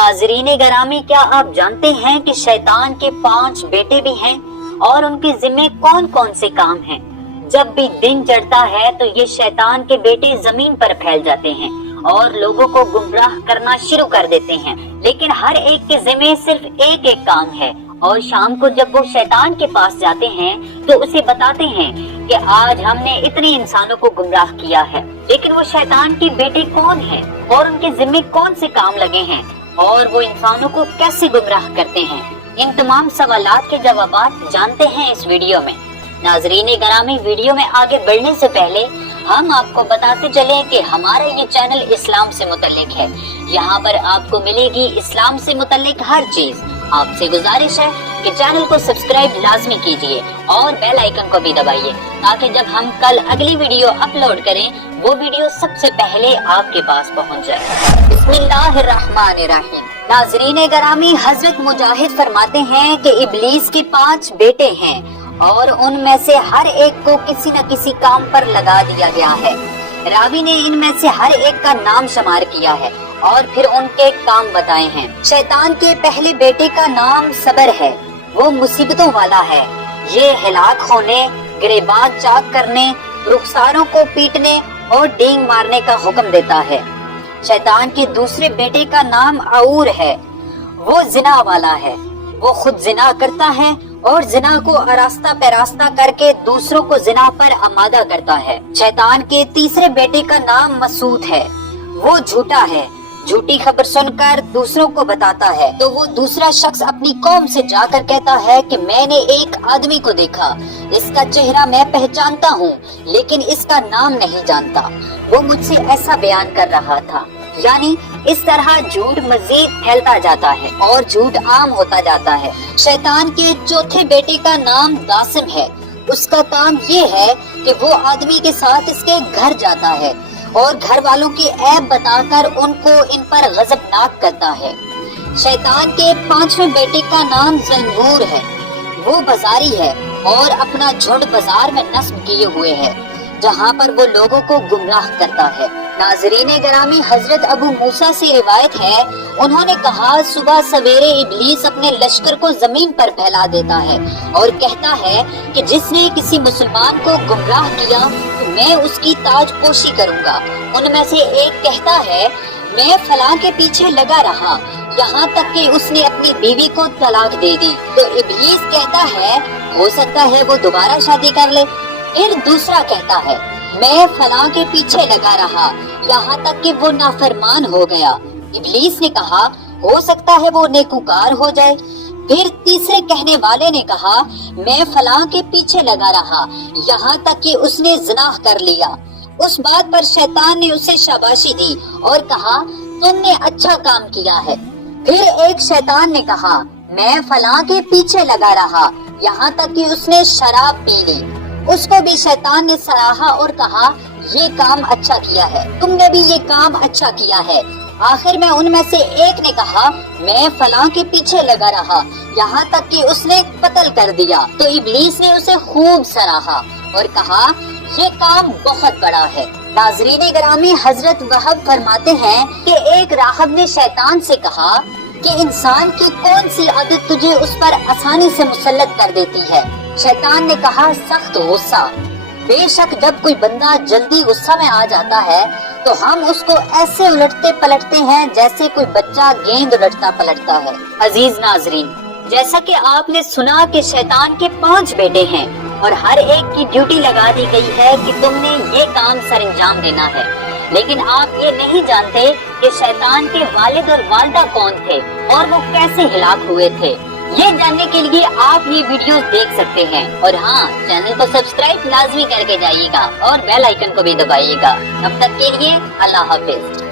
नाज़रीन गरामी, क्या आप जानते हैं कि शैतान के 5 बेटे भी हैं और उनके जिम्मे कौन कौन से काम हैं? जब भी दिन चढ़ता है तो ये शैतान के बेटे जमीन पर फैल जाते हैं और लोगों को गुमराह करना शुरू कर देते हैं, लेकिन हर एक के जिम्मे सिर्फ एक एक काम है। और शाम को जब वो शैतान के पास जाते हैं तो उसे बताते हैं कि आज हमने इतने इंसानों को गुमराह किया है, लेकिन वो शैतान के बेटे कौन हैं और उनके जिम्मे कौन से काम लगे हैं और वो इंसानों को कैसे गुमराह करते हैं, इन तमाम सवालात के जवाबात जानते हैं इस वीडियो में। नाज़रीन गरामी, वीडियो में आगे बढ़ने से पहले हम आपको बताते चले कि हमारा ये चैनल इस्लाम से मुतल्लिक है। यहाँ पर आपको मिलेगी इस्लाम से मुतल्लिक हर चीज। आपसे गुजारिश है कि चैनल को सब्सक्राइब लाजमी कीजिए और बेल आइकन को भी दबाइए, ताकि जब हम कल अगली वीडियो अपलोड करें वो वीडियो सबसे पहले आपके पास पहुँच जाए। बिस्मिल्लाहिर्रहमानिर्रहीम। नाज़रीन गरामी, हजरत मुजाहिद फरमाते हैं कि इब्लीस के 5 बेटे हैं और उनमें से हर एक को किसी न किसी काम पर लगा दिया गया है। रावी ने इनमें से हर एक का नाम शुमार किया है और फिर उनके काम बताए हैं। शैतान के पहले बेटे का नाम सबर है, वो मुसीबतों वाला है। ये हिलाक होने, गिरेबान चाक करने, रुखसारों को पीटने और डींग मारने का हुक्म देता है। शैतान के दूसरे बेटे का नाम अऊर है, वो जिना वाला है। वो खुद जिना करता है और जिना को आरास्ता पैरास्ता करके दूसरों को जिना पर आमादा करता है। शैतान के तीसरे बेटे का नाम मसूद है, वो झूठा है। झूठी खबर सुनकर दूसरों को बताता है तो वो दूसरा शख्स अपनी कौम से जाकर कहता है कि मैंने एक आदमी को देखा, इसका चेहरा मैं पहचानता हूँ लेकिन इसका नाम नहीं जानता, वो मुझसे ऐसा बयान कर रहा था। यानी इस तरह झूठ मजीद फैलता जाता है और झूठ आम होता जाता है। शैतान के चौथे बेटे का नाम दासिम है, उसका काम ये है कि वो आदमी के साथ इसके घर जाता है और घर वालों के ऐब बताकर उनको इन पर गजबनाक करता है। शैतान के 5वें बेटे का नाम ज़ंबूर है, वो बाजारी है और अपना झुंड बाजार में नस्ब किए हुए है, जहाँ पर वो लोगों को गुमराह करता है। नाज़रीन गरामी, हजरत अबू मूसा से रिवायत है, उन्होंने कहा सुबह सवेरे इब्लीस अपने लश्कर को जमीन पर फैला देता है और कहता है कि जिसने किसी मुसलमान को गुमराह किया तो मैं उसकी ताज पोशी करूंगा। उनमें से एक कहता है मैं फलां के पीछे लगा रहा यहाँ तक कि उसने अपनी बीवी को तलाक दे दी, तो इब्लीस कहता है हो सकता है वो दोबारा शादी कर ले। फिर दूसरा कहता है मैं फलां के पीछे लगा रहा यहाँ तक कि वो नाफरमान हो गया। इब्लीस ने कहा हो सकता है वो नेकूकार हो जाए। फिर तीसरे कहने वाले ने कहा मैं फलां के पीछे लगा रहा यहाँ तक कि उसने ज़िनाह कर लिया। उस बात पर शैतान ने उसे शाबाशी दी और कहा तुमने अच्छा काम किया है। फिर एक शैतान ने कहा मैं फलां के पीछे लगा रहा यहाँ तक कि उसने शराब पी ली। उसको भी शैतान ने सराहा और कहा ये काम अच्छा किया है, तुमने भी ये काम अच्छा किया है। आखिर में उनमें से एक ने कहा मैं फलां के पीछे लगा रहा यहाँ तक कि उसने कत्ल कर दिया, तो इब्लीस ने उसे खूब सराहा और कहा ये काम बहुत बड़ा है। नाज़रीन गरामी, हजरत वहब फरमाते हैं कि एक राहब ने शैतान से कहा कि इंसान की कौन सी आदत तुझे उस पर आसानी से मुसल्लत कर देती है। शैतान ने कहा सख्त गुस्सा। बेशक जब कोई बंदा जल्दी गुस्सा में आ जाता है तो हम उसको ऐसे उलटते पलटते हैं जैसे कोई बच्चा गेंद उलटता पलटता है। अजीज नाजरीन, जैसा कि आपने सुना कि शैतान के 5 बेटे हैं और हर एक की ड्यूटी लगा दी गई है कि तुमने ये काम सरंजाम देना है, लेकिन आप ये नहीं जानते कि शैतान के वालिद और वालिदा कौन थे और वो कैसे हिलाक हुए थे। ये जानने के लिए आप ये वीडियोस देख सकते हैं और हाँ, चैनल को सब्सक्राइब लाजमी करके जाइएगा और बेल आइकन को भी दबाइएगा। तब तक के लिए अल्लाह हाफिज।